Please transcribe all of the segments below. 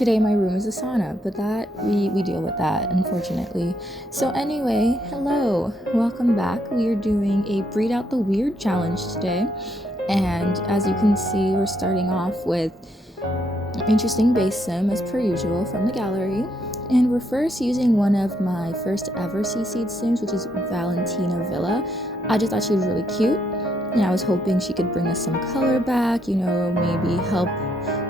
today my room is a sauna, but that we deal with that, unfortunately. So anyway, hello, welcome back. We are doing a Breed Out the Weird challenge today, and as you can see, we're starting off with an interesting base sim as per usual from the gallery. And we're first using one of my first ever CC'd sims, which is Valentina Villa. I just thought she was really cute, and I was hoping she could bring us some color back, maybe help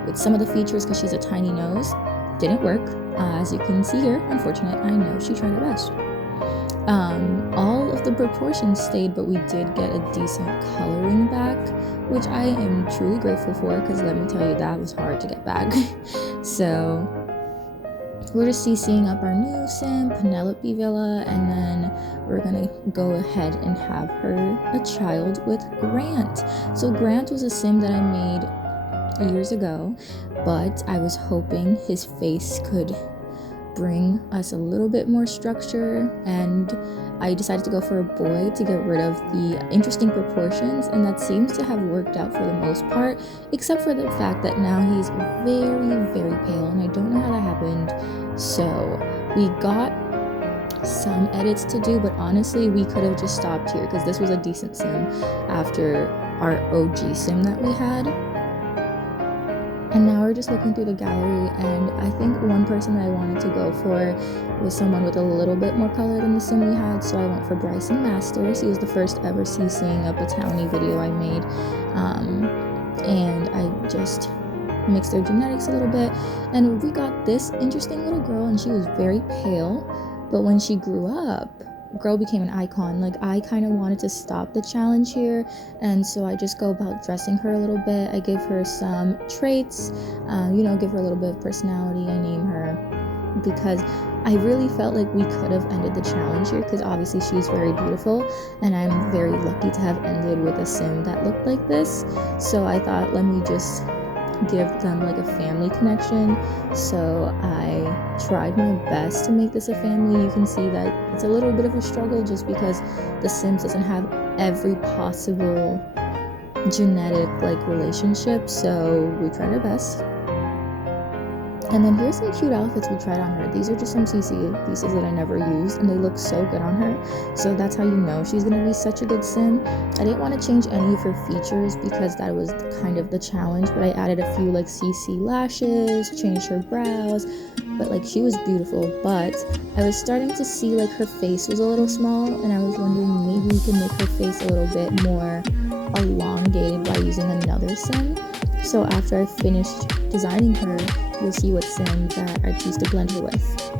with some of the features because she's a tiny nose. Didn't work, as you can see here. Unfortunate, I know, she tried her best. All of the proportions stayed, but we did get a decent coloring back, which I am truly grateful for, because let me tell you, that was hard to get back. So we're just CCing up our new sim, Penelope Villa, and then we're gonna go ahead and have her a child with Grant. So Grant was a sim that I made years ago, but I was hoping his face could bring us a little bit more structure, and I decided to go for a boy to get rid of the interesting proportions, and that seems to have worked out for the most part, except for the fact that now he's very, very pale, and I don't know how that happened. So we got some edits to do, but honestly we could have just stopped here because this was a decent sim after our OG sim that we had. And now we're just looking through the gallery, and I think one person that I wanted to go for was someone with a little bit more color than the sim we had, so I went for Bryson Masters. He was the first ever CCing up a townie video I made, and I just mixed their genetics a little bit, and we got this interesting little girl, and she was very pale, but when she grew up, girl became an icon. Like, I kind of wanted to stop the challenge here, and so I just go about dressing her a little bit. I give her some traits, give her a little bit of personality. I name her because I really felt like we could have ended the challenge here, because obviously she's very beautiful, and I'm very lucky to have ended with a sim that looked like this. So I thought, let me just give them like a family connection. So I tried my best to make this a family. You can see that it's a little bit of a struggle just because the Sims doesn't have every possible genetic relationship, so we tried our best. And then here's some cute outfits we tried on her. These are just some CC pieces that I never used, and they look so good on her. So that's how you know she's gonna be such a good sim. I didn't want to change any of her features because that was kind of the challenge, but I added a few CC lashes, changed her brows, but she was beautiful. But I was starting to see her face was a little small, and I was wondering maybe we can make her face a little bit more elongated by using another sim. So after I finished designing her, you'll see what sim that I choose to blend her with.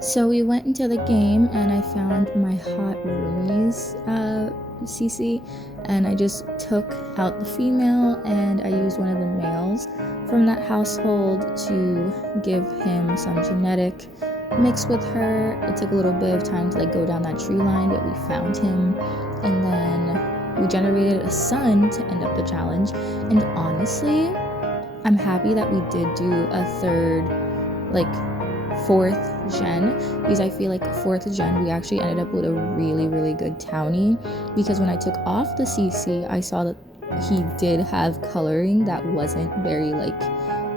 So we went into the game and I found my hot roomies CC, and I just took out the female and I used one of the males from that household to give him some genetic mix with her. It took a little bit of time to like go down that tree line, but we found him, and then we generated a son to end up the challenge. And honestly, I'm happy that we did do a third, like fourth gen, because I feel like fourth gen we actually ended up with a really good townie, because when I took off the CC I saw that he did have coloring that wasn't very like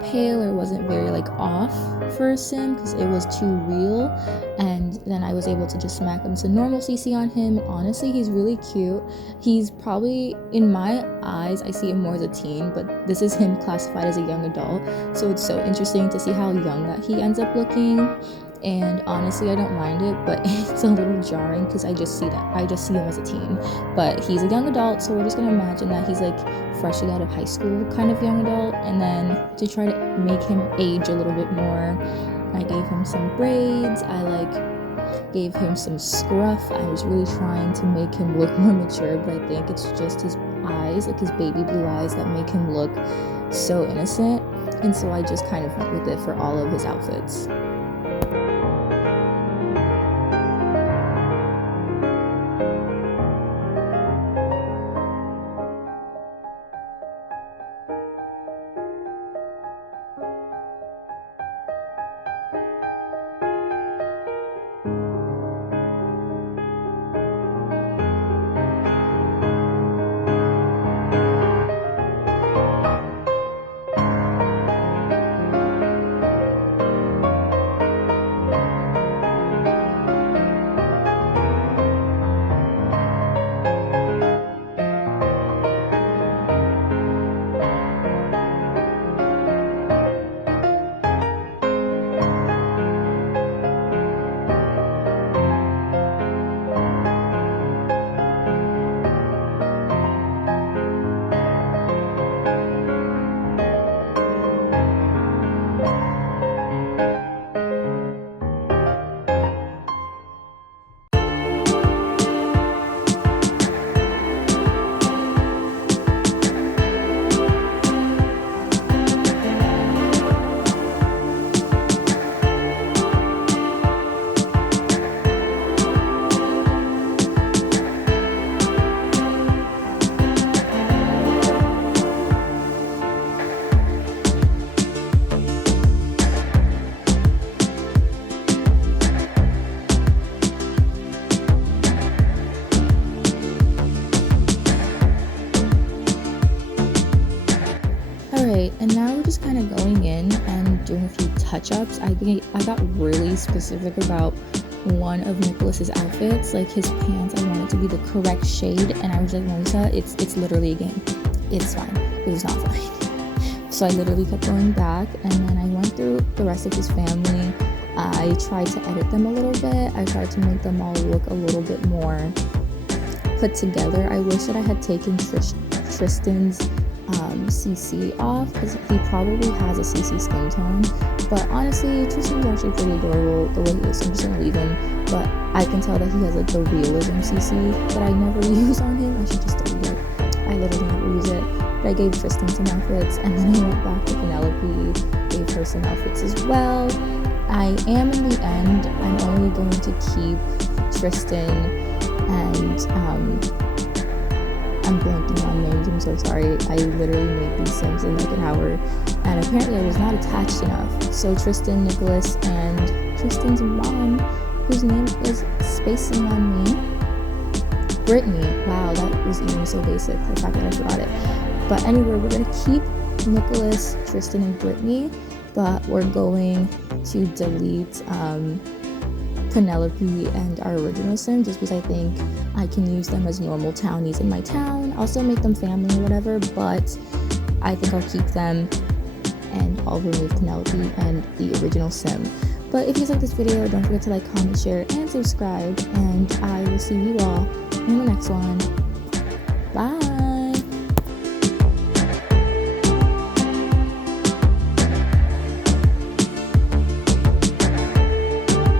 pale or wasn't very like off for a sim, because it was too real. And then I was able to just smack him some normal CC on him. Honestly, he's really cute. He's probably, in my eyes, I see him more as a teen, but this is him classified as a young adult, so it's so interesting to see how young that he ends up looking. And honestly, I don't mind it, but it's a little jarring because I just see him as a teen, but he's a young adult, so we're just gonna imagine that he's like freshly out of high school kind of young adult. And then to try to make him age a little bit more, I gave him some braids, I like gave him some scruff. I was really trying to make him look more mature, but I think it's just his eyes, like his baby blue eyes, that make him look so innocent. And so I just kind of went with it for all of his outfits. Alright, and now we're just kind of going in and doing a few touch-ups. I got really specific about one of Nicholas's outfits, like his pants. I wanted to be the correct shade, and I was like, Melissa, it's literally a game. It's fine. It was not fine. So I literally kept going back, and then I went through the rest of his family. I tried to edit them a little bit. I tried to make them all look a little bit more put together. I wish that I had taken Tristan's CC off, because he probably has a CC skin tone, but honestly Tristan's actually pretty adorable the way he is, so I'm just gonna leave him. But I can tell that he has like the realism CC that I never use on him. I should just delete it. I literally never use it. But I gave Tristan some outfits, and then I went back to Penelope, gave her some outfits as well. I am, in the end, I'm only going to keep Tristan and I'm blanking on names, I'm so sorry. I literally made these sims in like an hour, and apparently I was not attached enough. So Tristan, Nicholas, and Tristan's mom, whose name is spacing on me, Brittany. Wow, that was even so basic. The fact that I forgot it. But anyway, we're gonna keep Nicholas, Tristan, and Brittany, but we're going to delete Penelope and our original sim, just because I think I can use them as normal townies in my town. I'll still make them family or whatever, but I think I'll keep them, and I'll remove Penelope and the original sim. But if you guys like this video, don't forget to like, comment, share, and subscribe, and I will see you all in the next one. Bye!